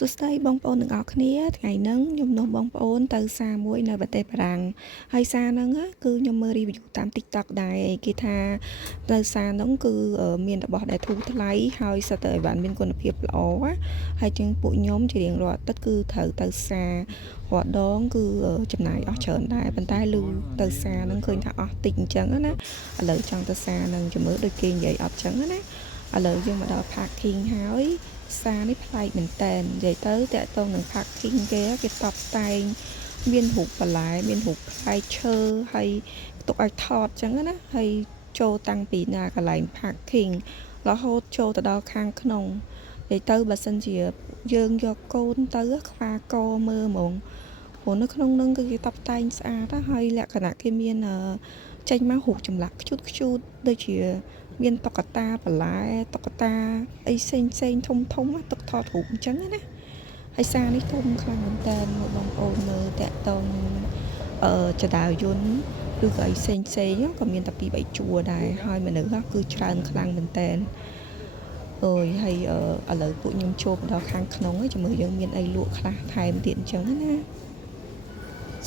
សួស្តីបងប្អូនទាំងអស់គ្នាថ្ងៃហ្នឹងខ្ញុំនាំបងប្អូនទៅសារមួយនៅប្រទេសបារាំងហើយសារហ្នឹងគឺខ្ញុំមើល review តាម TikTok ដែរគេថាទៅសារហ្នឹងគឺមានរបស់ដែលធូរថ្លៃហើយសិតតែអីវ៉ាន់មានគុណភាពល្អហើយជាងពួកខ្ញុំជារៀងរាល់អាទិត្យគឺត្រូវទៅសាររាល់ដងគឺចំណាយអស់ច្រើនដែរប៉ុន្តែលឺទៅសារហ្នឹងឃើញថាអស់តិចអញ្ចឹងណាឥឡូវចង់ទៅសារហ្នឹងជំរឿដូចគេនិយាយអត់អញ្ចឹងណាឥឡូវយើងមកដល់ parking ហើយសារនេះប្លែកមែនតើនិយាយទៅតាក់ទងនឹង parking គេតបតែងមានរូបបន្លែមានរូបផ្លែឈើហើយទុកឲ្យថតអញ្ចឹងណាហើយចូលតាំងពីណាកន្លែង parking រហូតចូលទៅដល់ខាងក្នុងនិយាយទៅបើសិនជាយើងយកកូនទៅខ្វាកមើលហ្មងព្រោះនៅក្នុងនឹងគឺគេតបតែងស្អាតហើយលក្ខណៈគេមានចេញមករូបចម្លាក់ខ្ជូតដូចជាមានតុក្កតាបន្លែតុក្កតាអីផ្សេងធំទុកថតរូបអញ្ចឹងណាហើយសារនេះធំខ្លាំងមែនតើបងប្អូនមើលតាក់តងចដាវយន្តឬក៏អីផ្សេងក៏មានតែ2 3ជួរដែរហើយមនុស្សគឺច្រើនខ្លាំងមែនតើអើយហើយឥឡូវពួកខ្ញុំចូលទៅដល់ខាងក្នុងជាមួយយើងមានអីលក់ខ្លះថែមទៀតអញ្ចឹងណា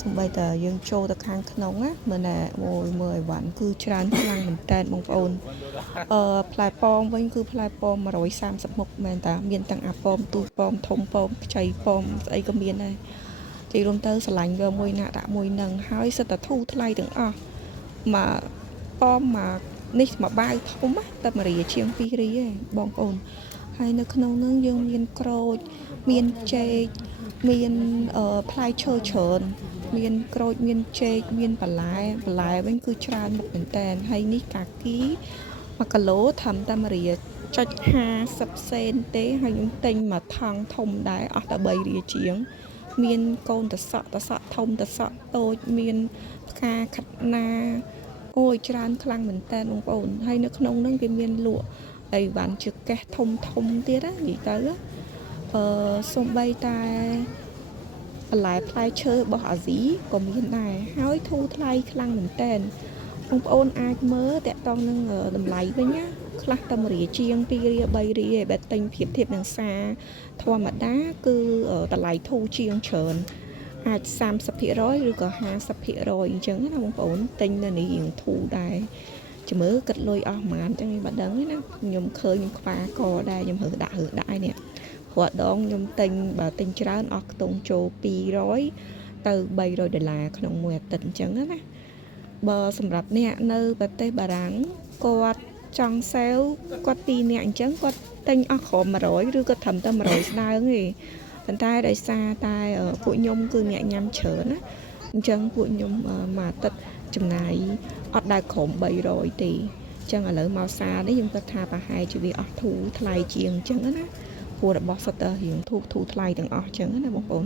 សម្បីតែយើងចូលទៅខាងក្នុងណាមើលណាអូយមើលអីវ៉ាន់គឺច្រើនខ្លាំងមែនតើបងប្អូនផ្លែប៉ោមវិញគឺផ្លែប៉ោម130មុខមែនតាមានទាំងអាប៉ោមទូប៉ោមធំប៉ោមខ្ចីប៉ោមស្អីក៏មានដែរនិយាយរួមទៅស្រឡាញ់យកមួយណាដាក់មួយនឹងហើយសិតតែធូរថ្លៃទាំងអស់មកប៉ោមមកនេះមកបាវធំតែ1រៀលជាង2រៀលឯងបងប្អូនហើយនៅក្នុងនឹងយើងមានក្រូចមានចេកមានផ្លែឈើច្រើនមានក្រូចមានចេកមានបន្លែវិញគឺច្រើនមុខមែនតើហើយនេះកាគី1គីឡូត្រឹមតែ1រៀលចុច50សេនទេហើយខ្ញុំទិញមកថង់ធំដែរអស់តែ3រៀលជាងមានកូនតសក់ធំតសក់តូចមានផ្កាខាត់ណាអូយច្រើនខ្លាំងមែនតើបងប្អូនហើយនៅក្នុងនឹងគេមានលក់អីវ៉ាន់ជើកេះធំទៀតណានិយាយទៅសំបីតែបន្លែផ្លែឈើរបស់អាស៊ីក៏មានដែរហើយធូរថ្លៃខ្លាំងមែនតើបងប្អូនអាចមើលតាក់ទងនឹងតម្លៃវិញណាខ្លះតែ1រៀលជាង2រៀល3រៀលឯបែបទិញភាពធៀបនឹងសារធម្មតាគឺតម្លៃធូរជាងច្រើនអាច30%ឬក៏50%អញ្ចឹងណាបងប្អូនទិញនៅនេះរៀងធូរដែរចាំមើលគិតលុយអស់ប្រហែលអញ្ចឹងមិនដឹងទេណាខ្ញុំឃើញខ្ញុំខ្វាកដែរខ្ញុំរើដាក់នេះព្រោះដងខ្ញុំទិញបើទិញច្រើនអស់ខ្ទង់ចូល200ទៅ$300ក្នុងមួយអាទិត្យអញ្ចឹងណាបើសម្រាប់អ្នកនៅប្រទេសបារាំងគាត់ចង់សេវគាត់2នាក់អញ្ចឹងគាត់ទិញអស់ក្រោម100ឬក៏ត្រឹមតែ100ស្ដើងទេប៉ុន្តែដោយសារតែពួកខ្ញុំគឺអ្នកញ៉ាំច្រើនណាអញ្ចឹងពួកខ្ញុំមួយអាទិត្យចំណាយអត់ដល់ក្រោម300ទេអញ្ចឹងឥឡូវមកសារនេះខ្ញុំគិតថាប្រហែលជាវាអស់ធូរថ្លៃជាងអញ្ចឹងណាព្រោះរបស់សុទ្ធតែរៀងធូរថ្លៃទាំងអស់អញ្ចឹងណាបងប្អូន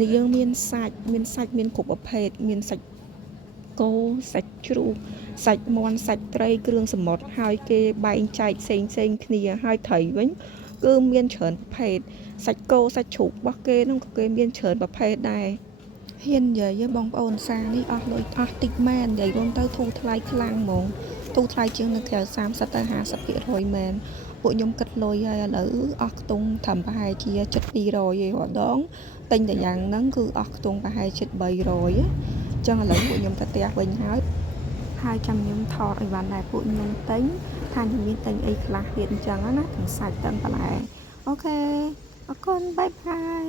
នេះយើងមានសាច់មានគ្រប់ប្រភេទមានសាច់គោសាច់ជ្រូកសាច់មាន់សាច់ត្រីគ្រឿងសមុទ្រហើយគេបែងចែកផ្សេងគ្នាហើយត្រីវិញគឺមានច្រើនប្រភេទសាច់គោសាច់ជ្រូករបស់គេនោះក៏គេមានច្រើនប្រភេទដែរហ៊ាននិយាយបងប្អូនសារនេះអស់លុយអស់តិចមែននិយាយរួមទៅធូរថ្លៃខ្លាំងហ្មងធូរថ្លៃជាងនៅក្រៅ30ទៅ50%មែនពួកខ្ញុំគិតលុយហើយឥឡូវអស់ខ្ទង់ត្រឹមប្រហែលជា7-200ឯងរដងទិញតែយ៉ាងហ្នឹងគឺអស់ខ្ទង់ប្រហែល300ចឹងឥឡូវពួកខ្ញុំទៅផ្ទះវិញហើយចាំខ្ញុំថតឲ្យបានដែរពួកខ្ញុំទិញថាខ្ញុំមានទិញអីខ្លះទៀតអញ្ចឹងណាទាំងសាច់ទាំងបន្លែអូខេអរគុណបាយបាយ